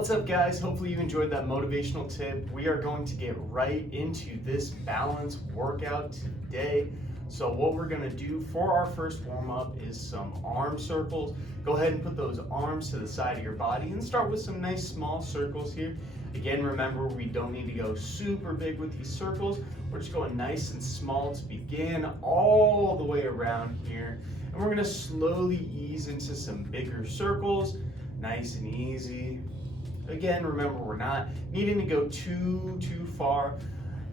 What's up, guys? Hopefully you enjoyed that motivational tip. We are going to get right into this balance workout today. So what we're going to do for our first warm-up is some arm circles. Go ahead and put those arms to the side of your body and start with some nice small circles here. Again, remember, we don't need to go super big with these circles. We're just going nice and small to begin, all the way around here. And we're going to slowly ease into some bigger circles, nice and easy. Again, remember, we're not needing to go too far.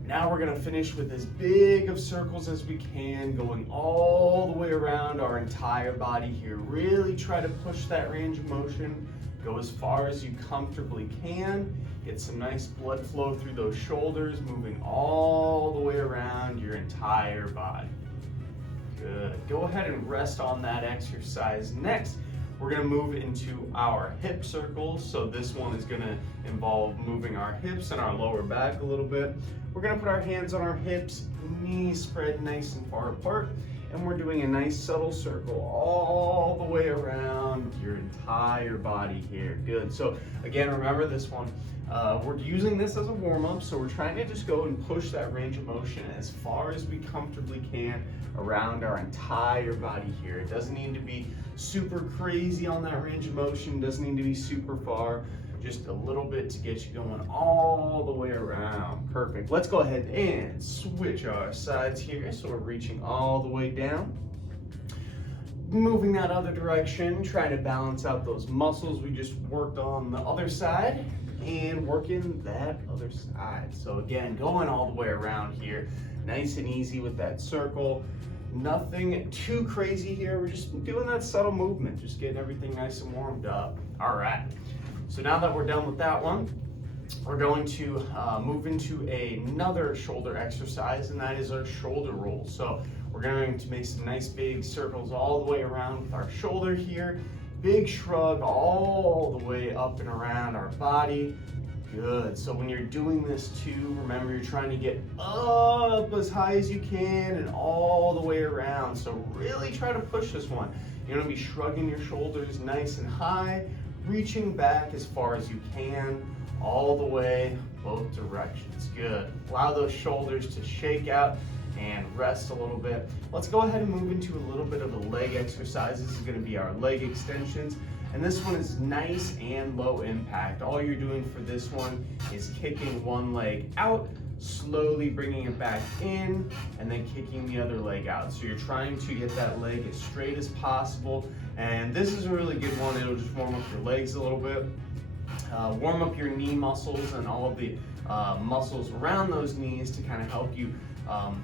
Now we're gonna finish with as big of circles as we can, going all the way around our entire body here. Really try to push that range of motion. Go as far as you comfortably can. Get some nice blood flow through those shoulders, moving all the way around your entire body. Good. Go ahead and rest on that exercise. Next, we're going to move into our hip circles. So this one is going to involve moving our hips and our lower back a little bit. We're going to put our hands on our hips, knees spread nice and far apart, and we're doing a nice subtle circle all the way around your entire body here. Good. So again, remember this one. We're using this as a warm-up, so we're trying to just go and push that range of motion as far as we comfortably can around our entire body here. It doesn't need to be super crazy on that range of motion, doesn't need to be super far, just a little bit to get you going all the way around. Perfect. Let's go ahead and switch our sides here. So we're reaching all the way down, moving that other direction, trying to balance out those muscles we just worked on the other side and working that other side. So again, going all the way around here, nice and easy with that circle. Nothing too crazy here. We're just doing that subtle movement, just getting everything nice and warmed up. All right. So now that we're done with that one, we're going to move into another shoulder exercise, and that is our shoulder roll. So we're going to make some nice big circles all the way around with our shoulder here. Big shrug all the way up and around our body. Good. So when you're doing this too, remember you're trying to get up as high as you can and all the way around. So really try to push this one. You're going to be shrugging your shoulders nice and high, reaching back as far as you can, all the way, both directions. Good. Allow those shoulders to shake out and rest a little bit. Let's go ahead and move into a little bit of a leg exercise. This is going to be our leg extensions. And this one is nice and low impact. All you're doing for this one is kicking one leg out, slowly bringing it back in, and then kicking the other leg out. So you're trying to get that leg as straight as possible. And this is a really good one. It'll just warm up your legs a little bit. Warm up your knee muscles and all of the muscles around those knees to kind of help you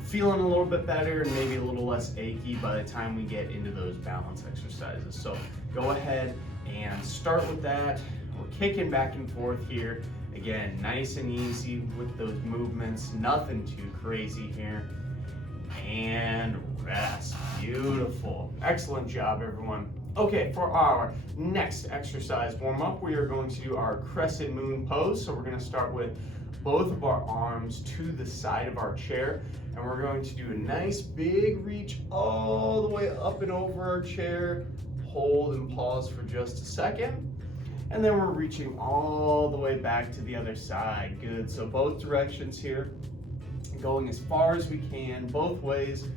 feeling a little bit better and maybe a little less achy by the time we get into those balance exercises. So go ahead and start with that. We're kicking back and forth here. Again, nice and easy with those movements, nothing too crazy here. And rest. Beautiful. Excellent job, everyone. Okay, for our next exercise warm-up, we are going to do our crescent moon pose. So we're going to start with both of our arms to the side of our chair, and we're going to do a nice big reach all the way up and over our chair. Hold and pause for just a second, and then we're reaching all the way back to the other side. Good. So both directions here, going as far as we can, both ways,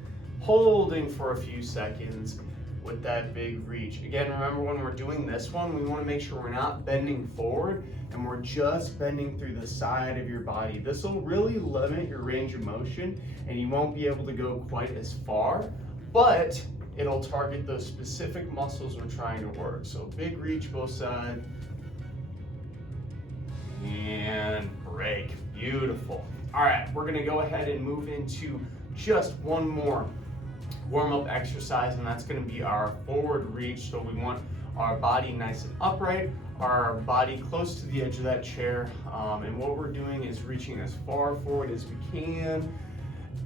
holding for a few seconds with that big reach. Again, remember when we're doing this one, we want to make sure we're not bending forward and we're just bending through the side of your body. This will really limit your range of motion and you won't be able to go quite as far, but it'll target those specific muscles we're trying to work. So big reach both sides and break. Beautiful. All right, we're gonna go ahead and move into just one more warm-up exercise, and that's going to be our forward reach. So we want our body nice and upright, our body close to the edge of that chair, and what we're doing is reaching as far forward as we can,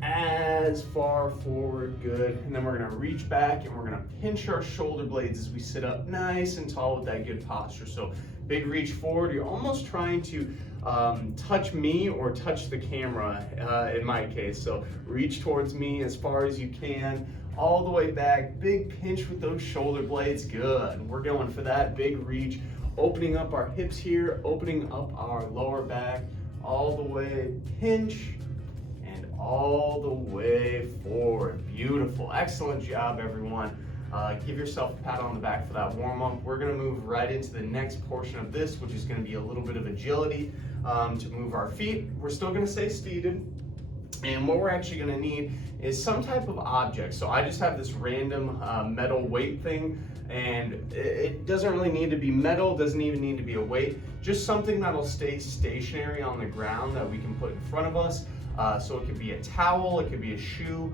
as far forward. Good. And then we're going to reach back and we're going to pinch our shoulder blades as we sit up nice and tall with that good posture. So big reach forward. You're almost trying to touch me or touch the camera in my case. So reach towards me as far as you can, all the way back, big pinch with those shoulder blades. Good. We're going for that big reach opening up our hips here, opening up our lower back, all the way pinch, and all the way forward. Beautiful, excellent job, everyone. Give yourself a pat on the back for that warm up. We're gonna move right into the next portion of this, which is gonna be a little bit of agility to move our feet. We're still gonna stay seated. And what we're actually gonna need is some type of object. So I just have this random metal weight thing, and it doesn't really need to be metal, doesn't even need to be a weight, just something that'll stay stationary on the ground that we can put in front of us. So it could be a towel, it could be a shoe,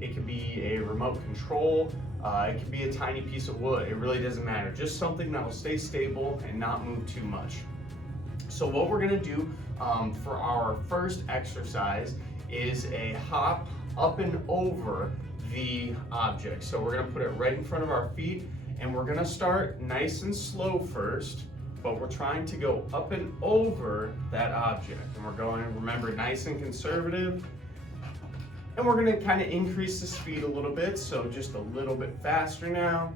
it could be a remote control, it could be a tiny piece of wood. It really doesn't matter. Just something that'll stay stable and not move too much. So what we're gonna do for our first exercise is a hop up and over the object. So we're gonna put it right in front of our feet, and we're gonna start nice and slow first, but we're trying to go up and over that object. And we're going, remember, nice and conservative. And we're gonna kind of increase the speed a little bit, so just a little bit faster now.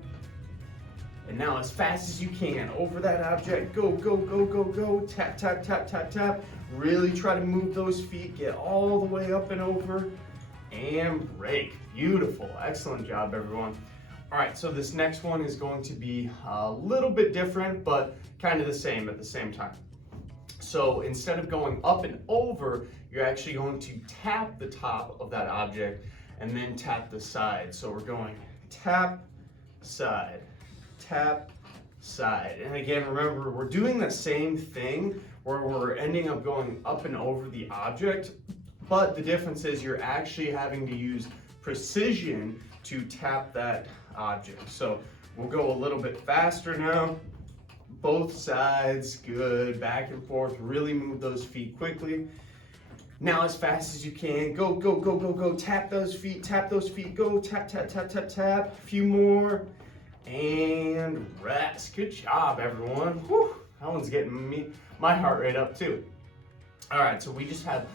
And now as fast as you can, over that object, go, go, go, go, go, tap, tap, tap, tap, tap. Really try to move those feet, get all the way up and over, and break. Beautiful, excellent job, everyone. All right, so this next one is going to be a little bit different, but kind of the same at the same time. So instead of going up and over, you're actually going to tap the top of that object and then tap the side. So we're going tap, side, tap, side. And again, remember, we're doing the same thing where we're ending up going up and over the object, but the difference is you're actually having to use precision to tap that object. So we'll go a little bit faster now. Both sides, good, back and forth, really move those feet quickly. Now as fast as you can, go, go, go, go, go, tap those feet, go, tap, tap, tap, tap, tap, a few more, and rest. Good job, everyone. Whew, that one's getting my heart rate up too. All right, so we just have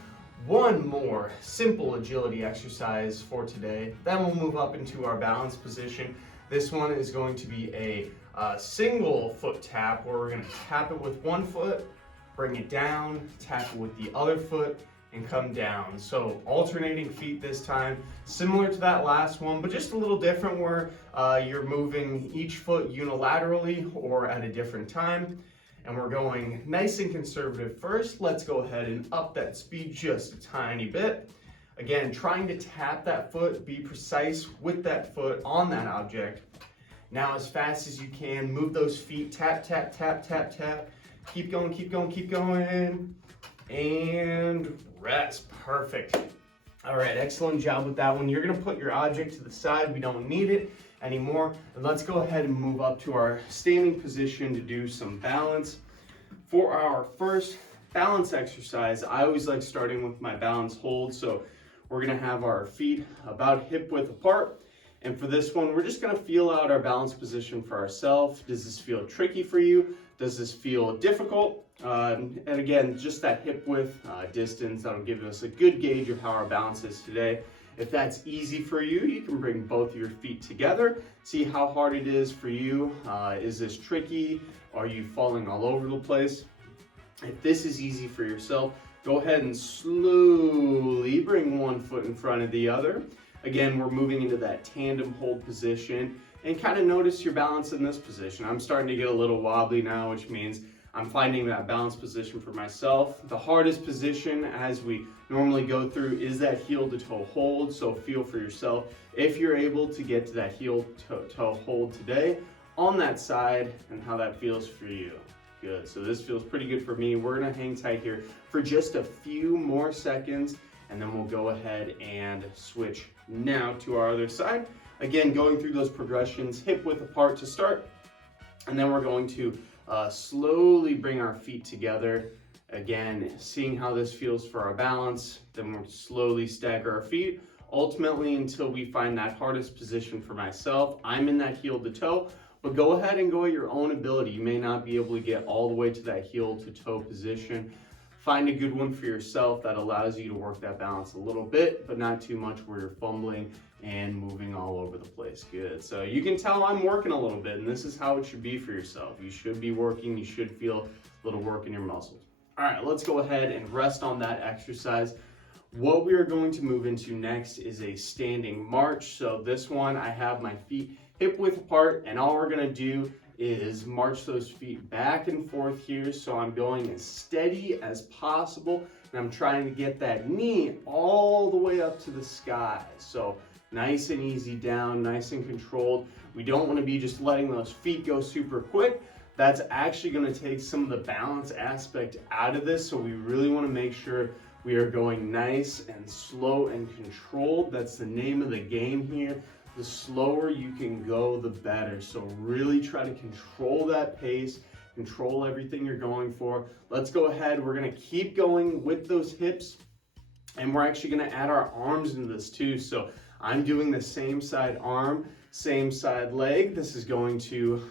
one more simple agility exercise for today. Then we'll move up into our balance position. This one is going to be a single foot tap, where we're gonna tap it with one foot, bring it down, tap it with the other foot, and come down. So alternating feet this time, similar to that last one, but just a little different, where you're moving each foot unilaterally or at a different time. And we're going nice and conservative first. Let's go ahead and up that speed just a tiny bit. Again, trying to tap that foot, be precise with that foot on that object. Now as fast as you can, move those feet, tap, tap, tap, tap, tap. Keep going, keep going, keep going. And rest, perfect. All right, excellent job with that one. You're gonna put your object to the side. We don't need it anymore. And let's go ahead and move up to our standing position to do some balance. For our first balance exercise, I always like starting with my balance hold. So we're gonna have our feet about hip width apart. And for this one, we're just gonna feel out our balance position for ourselves. Does this feel tricky for you? Does this feel difficult? And again, just that hip width distance, that'll give us a good gauge of how our balance is today. If that's easy for you, you can bring both of your feet together, see how hard it is for you. Is this tricky? Are you falling all over the place? If this is easy for yourself, go ahead and slowly bring one foot in front of the other. Again, we're moving into that tandem hold position, and kind of notice your balance in this position. I'm starting to get a little wobbly now, which means I'm finding that balance position for myself. The hardest position as we normally go through is that heel to toe hold, so feel for yourself if you're able to get to that heel to toe hold today on that side and how that feels for you. Good, so this feels pretty good for me. We're gonna hang tight here for just a few more seconds, and then we'll go ahead and switch now to our other side. Again, going through those progressions, hip width apart to start, and then we're going to slowly bring our feet together. Again, seeing how this feels for our balance, then we'll slowly stagger our feet, ultimately until we find that hardest position for myself. I'm in that heel to toe, but go ahead and go at your own ability. You may not be able to get all the way to that heel to toe position. Find a good one for yourself that allows you to work that balance a little bit, but not too much where you're fumbling and moving all over the place. Good. So you can tell I'm working a little bit, and this is how it should be for yourself. You should be working, you should feel a little work in your muscles. All right, let's go ahead and rest on that exercise. What we are going to move into next is a standing march. So this one, I have my feet hip width apart, and all we're gonna do is march those feet back and forth here. So I'm going as steady as possible, and I'm trying to get that knee all the way up to the sky. So nice and easy down, nice and controlled. We don't want to be just letting those feet go super quick. That's actually going to take some of the balance aspect out of this. So we really want to make sure we are going nice and slow and controlled. That's the name of the game here. The slower you can go, the better. So really try to control that pace, control everything you're going for. Let's go ahead. We're going to keep going with those hips, and we're actually going to add our arms into this too. So I'm doing the same side arm, same side leg. This is going to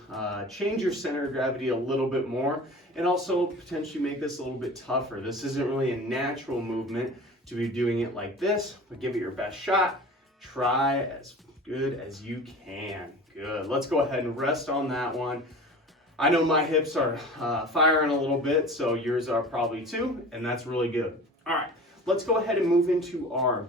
change your center of gravity a little bit more, and also potentially make this a little bit tougher. This isn't really a natural movement to be doing it like this, but give it your best shot. Try as good as you can. Good. Let's go ahead and rest on that one. I know my hips are firing a little bit, so yours are probably too, and that's really good. All right, let's go ahead and move into our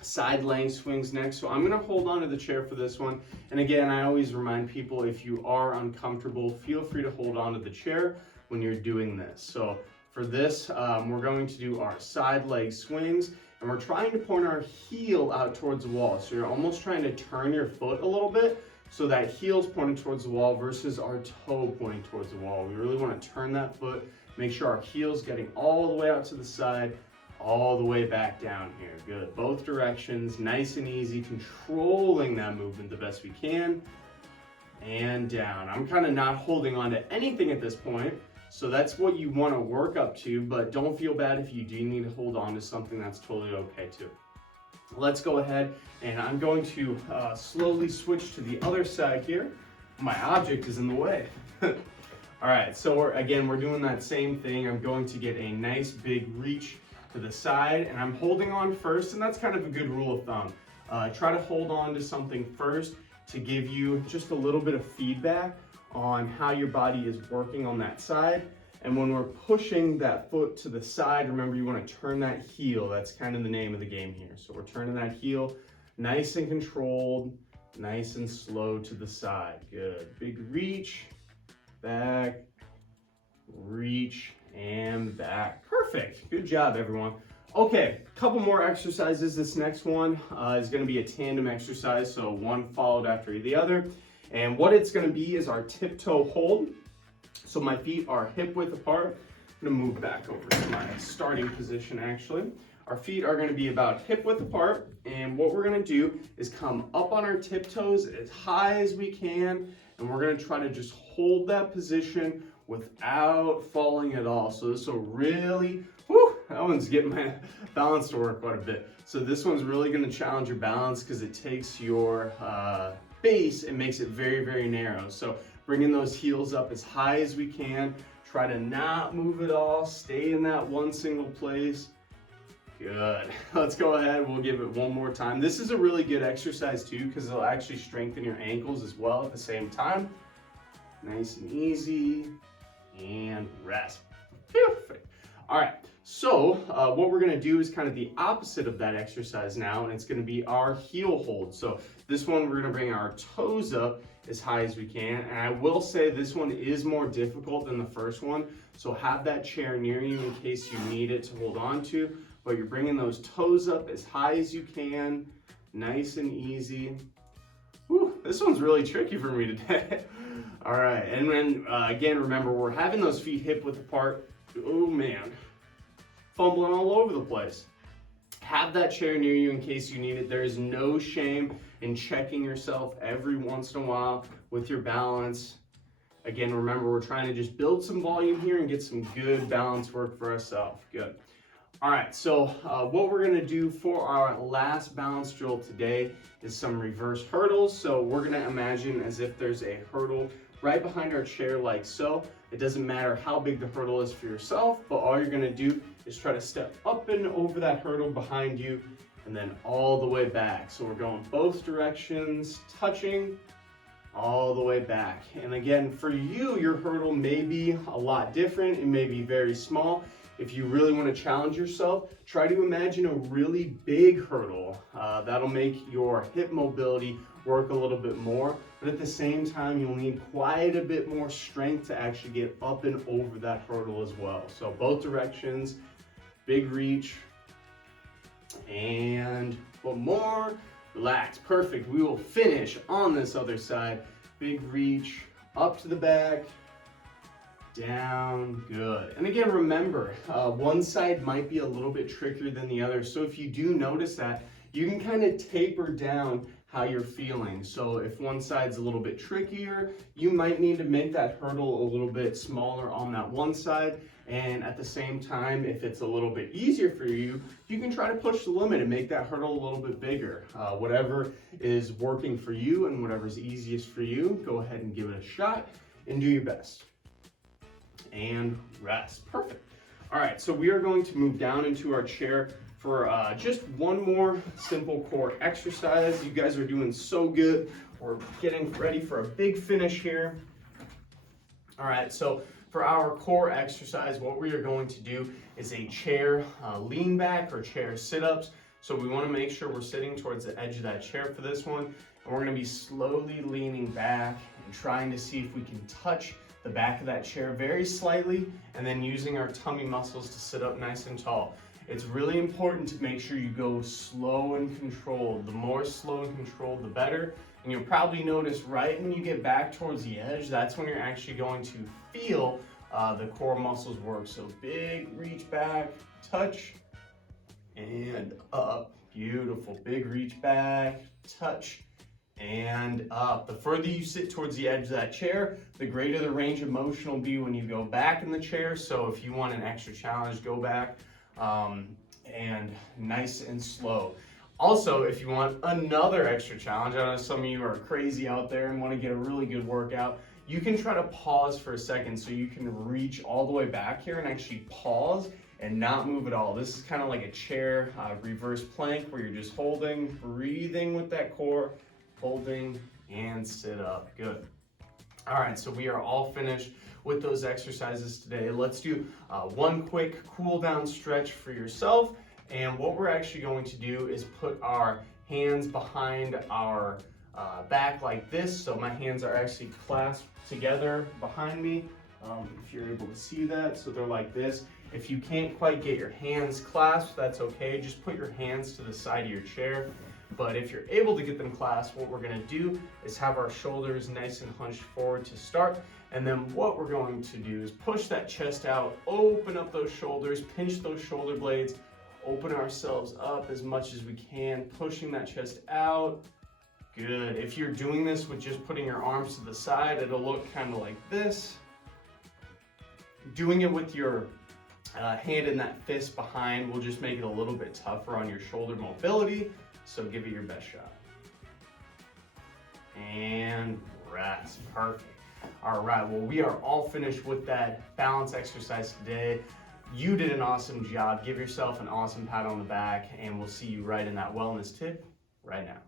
side leg swings next. So I'm gonna hold on to the chair for this one. And again, I always remind people, if you are uncomfortable, feel free to hold on to the chair when you're doing this. So for this, we're going to do our side leg swings, and we're trying to point our heel out towards the wall. So you're almost trying to turn your foot a little bit so that heel's pointing towards the wall versus our toe pointing towards the wall. We really want to turn that foot, make sure our heel's getting all the way out to the side, all the way back down here. Good. Both directions, nice and easy, controlling that movement the best we can. And down. I'm kind of not holding on to anything at this point, so that's what you want to work up to, but don't feel bad if you do need to hold on to something. That's totally okay too. Let's go ahead, and I'm going to slowly switch to the other side here. My object is in the way. All right, so we're doing that same thing. I'm going to get a nice big reach to the side, and I'm holding on first, and that's kind of a good rule of thumb. Try to hold on to something first to give you just a little bit of feedback on how your body is working on that side. And when we're pushing that foot to the side, remember you want to turn that heel. That's kind of the name of the game here. So we're turning that heel nice and controlled, nice and slow to the side. Good. Big reach, back, reach, and back. Perfect. Good job, everyone. Okay, a couple more exercises. This next one is going to be a tandem exercise, so one followed after the other. And what it's going to be is our tiptoe hold. So my feet are hip width apart. I'm going to move back over to my starting position, actually. Our feet are going to be about hip width apart, and what we're going to do is come up on our tiptoes as high as we can, and we're going to try to just hold that position without falling at all. So this will really, that one's getting my balance to work quite a bit. So this one's really going to challenge your balance because it takes your base and makes it very, very narrow. So bringing those heels up as high as we can. Try to not move at all. Stay in that one single place. Good. Let's go ahead. We'll give it one more time. This is a really good exercise too because it'll actually strengthen your ankles as well at the same time. Nice and easy. And rest. Perfect. All right. So what we're going to do is kind of the opposite of that exercise now, and it's going to be our heel hold. So this one, we're going to bring our toes up as high as we can. And I will say this one is more difficult than the first one. So have that chair near you in case you need it to hold on to. But you're bringing those toes up as high as you can. Nice and easy. Whew, this one's really tricky for me today. All right. And then again, remember, we're having those feet hip width apart. Oh man, fumbling all over the place. Have that chair near you in case you need it. There is no shame in checking yourself every once in a while with your balance. Again, remember, we're trying to just build some volume here and get some good balance work for ourselves. Good. All right, so what we're gonna do for our last balance drill today is some reverse hurdles. So we're gonna imagine as if there's a hurdle right behind our chair like so. It doesn't matter how big the hurdle is for yourself, but all you're gonna do is try to step up and over that hurdle behind you and then all the way back. So we're going both directions, touching, all the way back. And again, for you, your hurdle may be a lot different. It may be very small. If you really want to challenge yourself, try to imagine a really big hurdle. That'll make your hip mobility work a little bit more, but at the same time, you'll need quite a bit more strength to actually get up and over that hurdle as well. So both directions, big reach, and one more, relax, perfect. We will finish on this other side. Big reach, up to the back, down, good. And again, remember, one side might be a little bit trickier than the other. So if you do notice that, you can kind of taper down how you're feeling. So if one side's a little bit trickier, you might need to make that hurdle a little bit smaller on that one side. And at the same time, if it's a little bit easier for you, you can try to push the limit and make that hurdle a little bit bigger. Whatever is working for you and whatever's easiest for you, go ahead and give it a shot and do your best. And rest, perfect. All right, so we are going to move down into our chair for just one more simple core exercise. You guys are doing so good. We're getting ready for a big finish here. All right, so for our core exercise, what we are going to do is a chair lean back or chair sit-ups. So we want to make sure we're sitting towards the edge of that chair for this one. And we're going to be slowly leaning back and trying to see if we can touch the back of that chair very slightly, and then using our tummy muscles to sit up nice and tall. It's really important to make sure you go slow and controlled. The more slow and controlled, the better. And you'll probably notice right when you get back towards the edge, that's when you're actually going to feel the core muscles work. So big reach back, touch, and up. Beautiful. Big reach back, touch, and up. The further you sit towards the edge of that chair, the greater the range of motion will be when you go back in the chair. So if you want an extra challenge, go back and nice and slow. Also, if you want another extra challenge, I know some of you are crazy out there and want to get a really good workout, you can try to pause for a second so you can reach all the way back here and actually pause and not move at all. This is kind of like a chair reverse plank where you're just holding, breathing with that core, holding, and sit up. Good. All right, so we are all finished with those exercises today. Let's do one quick cool down stretch for yourself. And what we're actually going to do is put our hands behind our back like this. So my hands are actually clasped together behind me. If you're able to see that, so they're like this. If you can't quite get your hands clasped, that's okay. Just put your hands to the side of your chair. But if you're able to get them clasped, what we're gonna do is have our shoulders nice and hunched forward to start. And then what we're going to do is push that chest out, open up those shoulders, pinch those shoulder blades, open ourselves up as much as we can, pushing that chest out. Good. If you're doing this with just putting your arms to the side, it'll look kind of like this. Doing it with your hand in that fist behind will just make it a little bit tougher on your shoulder mobility. So give it your best shot. And rest. Perfect. All right, well, we are all finished with that balance exercise today. You did an awesome job. Give yourself an awesome pat on the back, and we'll see you right in that wellness tip right now.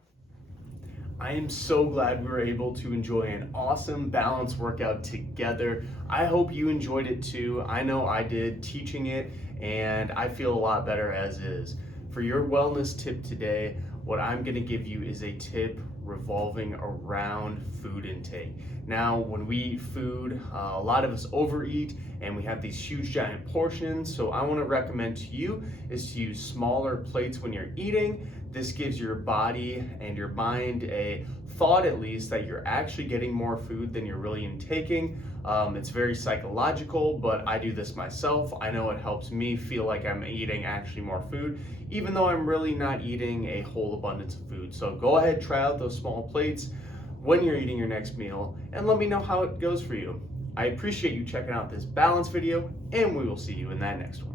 I am so glad we were able to enjoy an awesome balance workout together. I hope you enjoyed it too. I know I did teaching it, and I feel a lot better as is. For your wellness tip today, what I'm going to give you is a tip revolving around food intake. Now, when we eat food, a lot of us overeat and we have these huge giant portions. So I want to recommend to you is to use smaller plates when you're eating. This gives your body and your mind a thought, at least, that you're actually getting more food than you're really intaking. It's very psychological, but I do this myself. I know it helps me feel like I'm eating actually more food, even though I'm really not eating a whole abundance of food. So go ahead, try out those small plates when you're eating your next meal, and let me know how it goes for you. I appreciate you checking out this balance video, and we will see you in that next one.